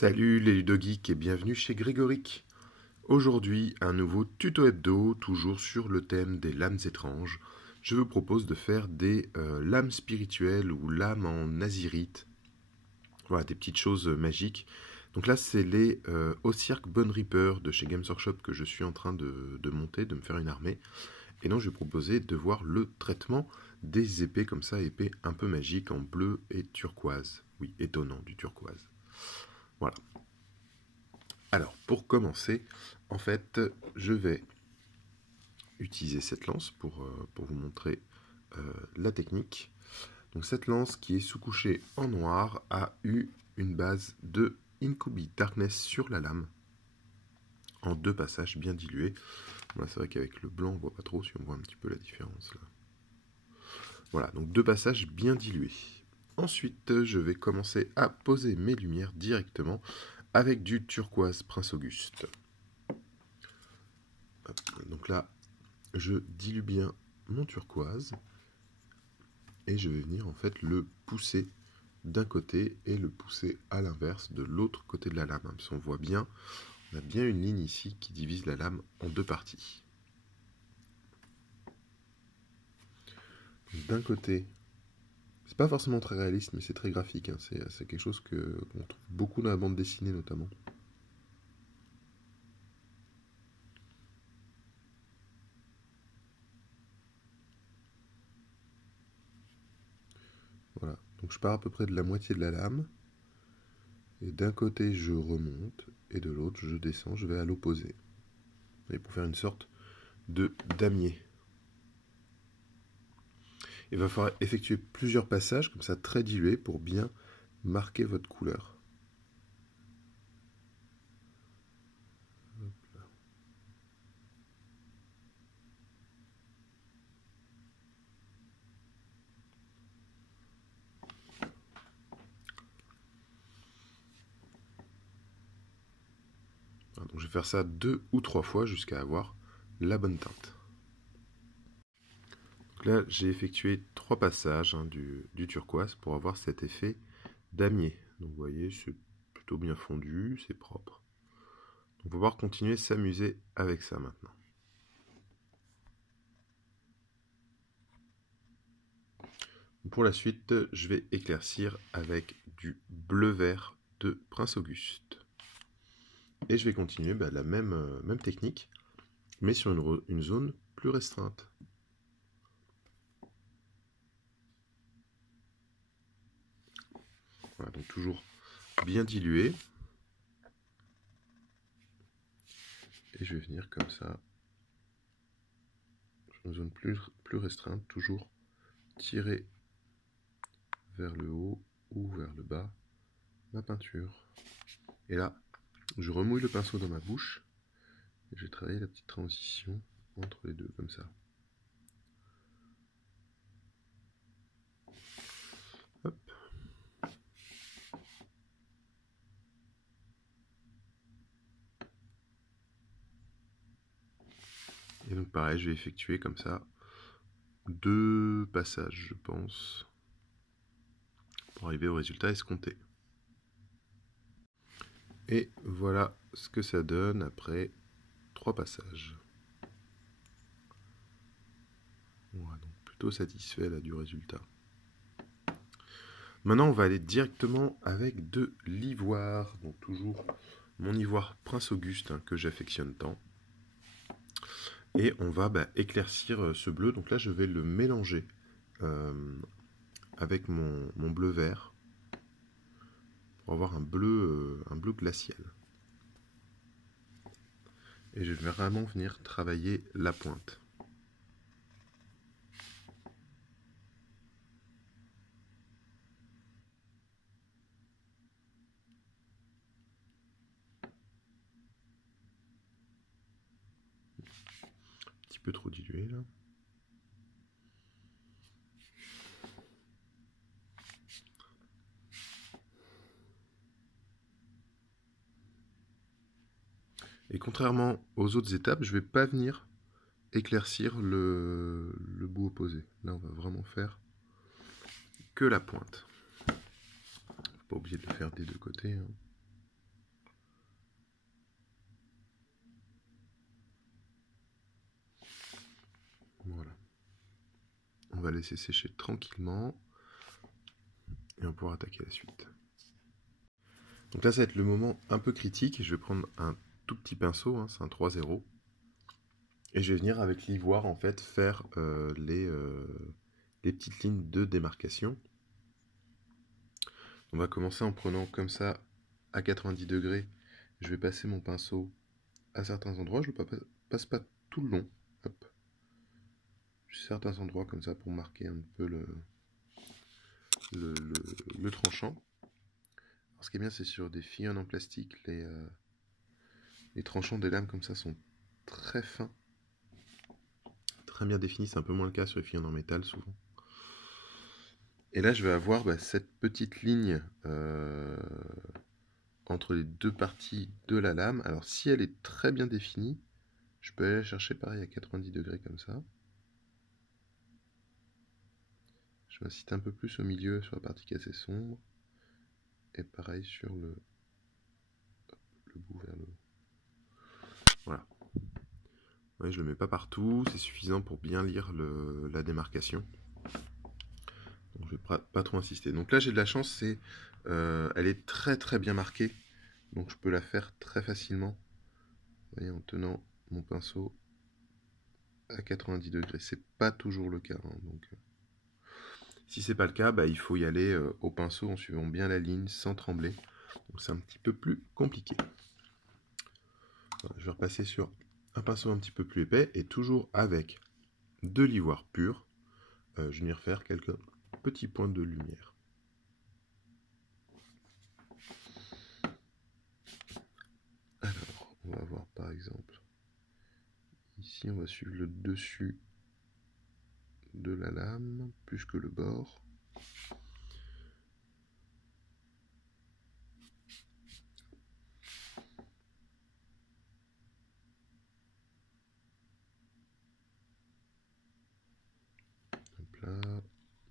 Salut les ludogeeks et bienvenue chez Grégoric. Aujourd'hui, un nouveau tuto hebdo, toujours sur le thème des lames étranges. Je vous propose de faire des lames spirituelles ou lames en azyrite. Voilà, des petites choses magiques. Donc là, c'est les Ossiark Bone Reaper de chez Games Workshop que je suis en train de monter, de me faire une armée. Et donc, je vais proposer de voir le traitement des épées comme ça, épées un peu magiques en bleu et turquoise. Oui, étonnant, du turquoise. Voilà. Alors, pour commencer, en fait, je vais utiliser cette lance pour vous montrer la technique. Donc, cette lance qui est sous-couchée en noir a eu une base de Incubi Darkness sur la lame, en 2 passages bien dilués. Là, c'est vrai qu'avec le blanc, on ne voit pas trop, si on voit un petit peu la différence. Là. Voilà, donc 2 passages bien dilués. Ensuite, je vais commencer à poser mes lumières directement avec du turquoise Prince Auguste. Donc là, je dilue bien mon turquoise et je vais venir en fait le pousser d'un côté et le pousser à l'inverse de l'autre côté de la lame. Si on voit bien, on a bien une ligne ici qui divise la lame en 2 parties. D'un côté, c'est pas forcément très réaliste, mais c'est très graphique. Hein. C'est quelque chose qu'on trouve beaucoup dans la bande dessinée notamment. Voilà, donc je pars à peu près de la moitié de la lame. Et d'un côté, je remonte, et de l'autre, je descends, je vais à l'opposé. Et pour faire une sorte de damier. Il va falloir effectuer plusieurs passages, comme ça, très dilués, pour bien marquer votre couleur. Voilà, donc je vais faire ça 2 ou 3 fois jusqu'à avoir la bonne teinte. Donc là, j'ai effectué 3 passages du turquoise pour avoir cet effet damier. Donc vous voyez, c'est plutôt bien fondu, c'est propre. Donc on va pouvoir continuer à s'amuser avec ça maintenant. Pour la suite, je vais éclaircir avec du bleu-vert de Prince Auguste. Et je vais continuer la même technique, mais sur une zone plus restreinte. Voilà, donc toujours bien dilué. Et je vais venir comme ça, sur une zone plus restreinte, toujours tirer vers le haut ou vers le bas ma peinture. Et là, je remouille le pinceau dans ma bouche et je vais travailler la petite transition entre les deux, comme ça. Hop. Et donc pareil, je vais effectuer comme ça 2 passages, je pense, pour arriver au résultat escompté. Et voilà ce que ça donne après 3 passages. Voilà, donc plutôt satisfait là du résultat. Maintenant, on va aller directement avec de l'ivoire. Donc toujours mon ivoire Prince Auguste que j'affectionne tant. Et on va éclaircir ce bleu. Donc là, je vais le mélanger avec mon bleu vert pour avoir un bleu glacial. Et je vais vraiment venir travailler la pointe. Un petit peu trop dilué là. Et contrairement aux autres étapes, je ne vais pas venir éclaircir le bout opposé. Là, on va vraiment faire que la pointe. Pas oublier de le faire des 2 côtés. Hein. On va laisser sécher tranquillement. Et on pourra attaquer la suite. Donc là, ça va être le moment un peu critique. Je vais prendre un tout petit pinceau, hein, c'est un 3-0. Et je vais venir avec l'ivoire, en fait, faire les petites lignes de démarcation. On va commencer en prenant comme ça, à 90 degrés. Je vais passer mon pinceau à certains endroits. Je ne le passe pas tout le long. Hop. Certains endroits comme ça pour marquer un peu le tranchant. Alors, ce qui est bien, c'est sur des filons en plastique, les tranchants des lames comme ça sont très fins, très bien définis. C'est un peu moins le cas sur les filons en métal souvent. Et là, je vais avoir cette petite ligne entre les deux parties de la lame. Alors, si elle est très bien définie, je peux aller la chercher pareil à 90 degrés comme ça. Je m'incite un peu plus au milieu sur la partie qui est assez sombre. Et pareil sur le bout vers le haut. Voilà. Ouais, je le mets pas partout, c'est suffisant pour bien lire la démarcation. Donc je vais pas trop insister. Donc là j'ai de la chance, elle est très très bien marquée. Donc je peux la faire très facilement. Vous voyez, en tenant mon pinceau à 90 degrés. C'est pas toujours le cas. Hein, donc, si c'est pas le cas, il faut y aller au pinceau en suivant bien la ligne sans trembler. Donc c'est un petit peu plus compliqué. Voilà, je vais repasser sur un pinceau un petit peu plus épais et toujours avec de l'ivoire pur. Je vais venir faire quelques petits points de lumière. Alors, on va voir par exemple, ici on va suivre le dessus de la lame, plus que le bord. Hop là,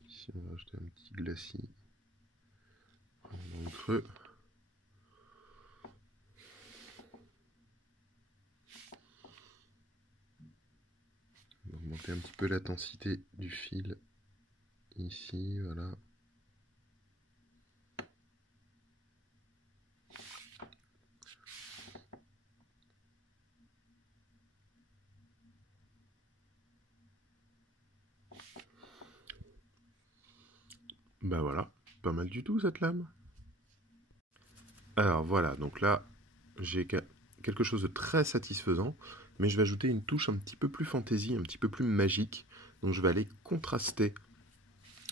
ici on va rajouter un petit glacis dans le creux. On va augmenter un petit peu l'intensité du fil ici, voilà. Voilà, pas mal du tout cette lame. Alors voilà, donc là j'ai quelque chose de très satisfaisant, mais je vais ajouter une touche un petit peu plus fantaisie, un petit peu plus magique. Donc je vais aller contraster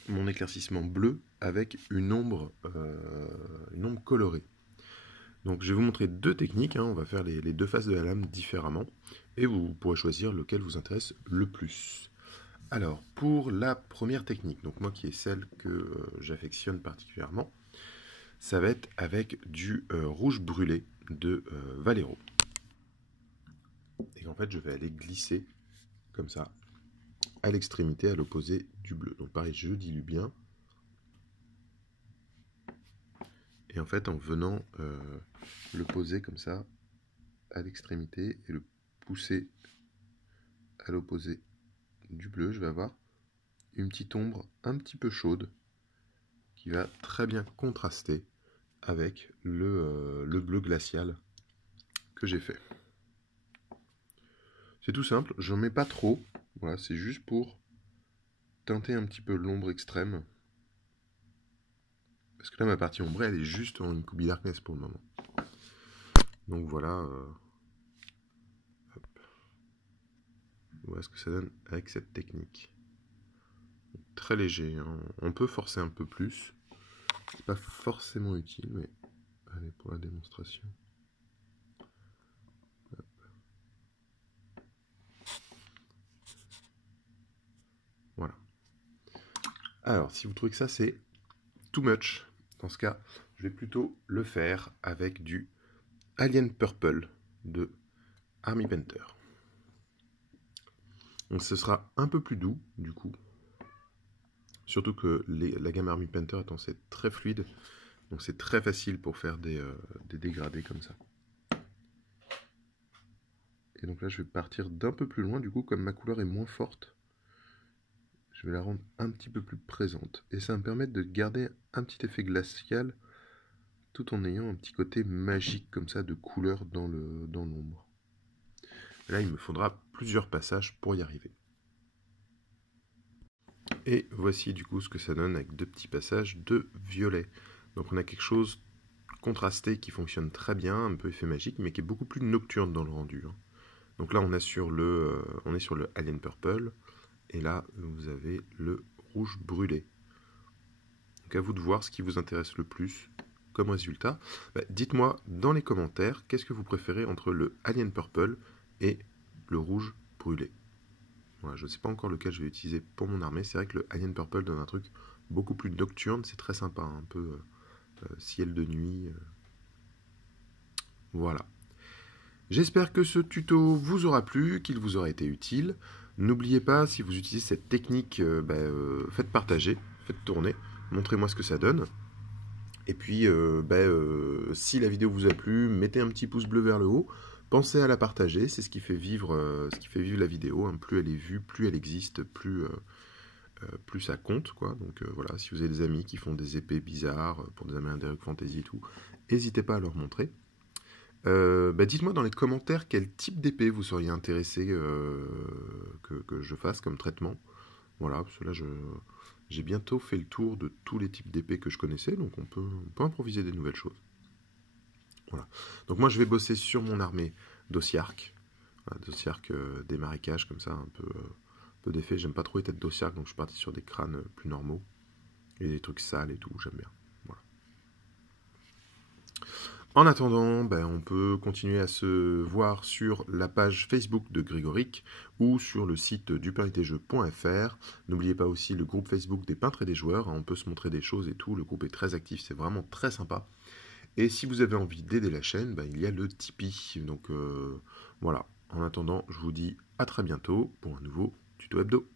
mon éclaircissement bleu avec une ombre colorée. Donc je vais vous montrer deux techniques, hein. On va faire les deux faces de la lame différemment, et vous pourrez choisir lequel vous intéresse le plus. Alors, pour la première technique, donc moi qui est celle que j'affectionne particulièrement, ça va être avec du rouge brûlé de Vallejo. Et en fait, je vais aller glisser comme ça à l'extrémité, à l'opposé du bleu. Donc pareil, je dilue bien. Et en fait, en venant le poser comme ça à l'extrémité et le pousser à l'opposé du bleu, je vais avoir une petite ombre un petit peu chaude qui va très bien contraster avec le bleu glacial que j'ai fait. C'est tout simple, je n'en mets pas trop, voilà, c'est juste pour teinter un petit peu l'ombre extrême. Parce que là, ma partie ombrée, elle est juste en une coupe darkness pour le moment. Donc voilà. Voilà ce que ça donne avec cette technique. Très léger, hein. On peut forcer un peu plus. C'est pas forcément utile, mais allez, pour la démonstration. Hop. Voilà. Alors, si vous trouvez que ça c'est too much, dans ce cas, je vais plutôt le faire avec du Alien Purple de Army Painter. Donc ce sera un peu plus doux, du coup. Surtout que la gamme Army Painter étant très fluide, donc c'est très facile pour faire des dégradés comme ça. Et donc là je vais partir d'un peu plus loin, du coup comme ma couleur est moins forte, je je vais la rendre un petit peu plus présente. Et ça va me permettre de garder un petit effet glacial tout en ayant un petit côté magique comme ça de couleur dans l'ombre. Là, il me faudra plusieurs passages pour y arriver. Et voici du coup ce que ça donne avec 2 petits passages de violet. Donc on a quelque chose contrasté qui fonctionne très bien, un peu effet magique, mais qui est beaucoup plus nocturne dans le rendu. Donc là on est sur le Alien Purple, et là vous avez le rouge brûlé. Donc à vous de voir ce qui vous intéresse le plus comme résultat. Dites-moi dans les commentaires qu'est-ce que vous préférez entre le Alien Purple et le rouge brûlé. Voilà, je ne sais pas encore lequel je vais utiliser pour mon armée. C'est vrai que le Alien Purple donne un truc beaucoup plus nocturne, c'est très sympa, un peu ciel de nuit. Voilà. J'espère que ce tuto vous aura plu, qu'il vous aura été utile. N'oubliez pas, si vous utilisez cette technique, faites partager, faites tourner, montrez-moi ce que ça donne. Et puis, si la vidéo vous a plu, mettez un petit pouce bleu vers le haut. Pensez à la partager, c'est ce qui fait vivre la vidéo. Hein. Plus elle est vue, plus elle existe, plus ça compte, quoi. Donc voilà, si vous avez des amis qui font des épées bizarres pour des amis d'Heroic Fantasy et tout, n'hésitez pas à leur montrer. Dites-moi dans les commentaires quel type d'épée vous seriez intéressé que je fasse comme traitement. Voilà, parce que là j'ai bientôt fait le tour de tous les types d'épées que je connaissais, donc on peut improviser des nouvelles choses. Voilà. Donc moi je vais bosser sur mon armée d'Ossiark. Voilà, d'Ossiark des marécages comme ça, un peu d'effet. J'aime pas trop les têtes d'Ossiark, donc je suis parti sur des crânes plus normaux. Et des trucs sales et tout, j'aime bien. Voilà. En attendant, on peut continuer à se voir sur la page Facebook de Grégoric ou sur le site dupainetdesjeux.fr. N'oubliez pas aussi le groupe Facebook des peintres et des joueurs. On peut se montrer des choses et tout. Le groupe est très actif, c'est vraiment très sympa. Et si vous avez envie d'aider la chaîne, il y a le Tipeee. Donc voilà. En attendant, je vous dis à très bientôt pour un nouveau tuto hebdo.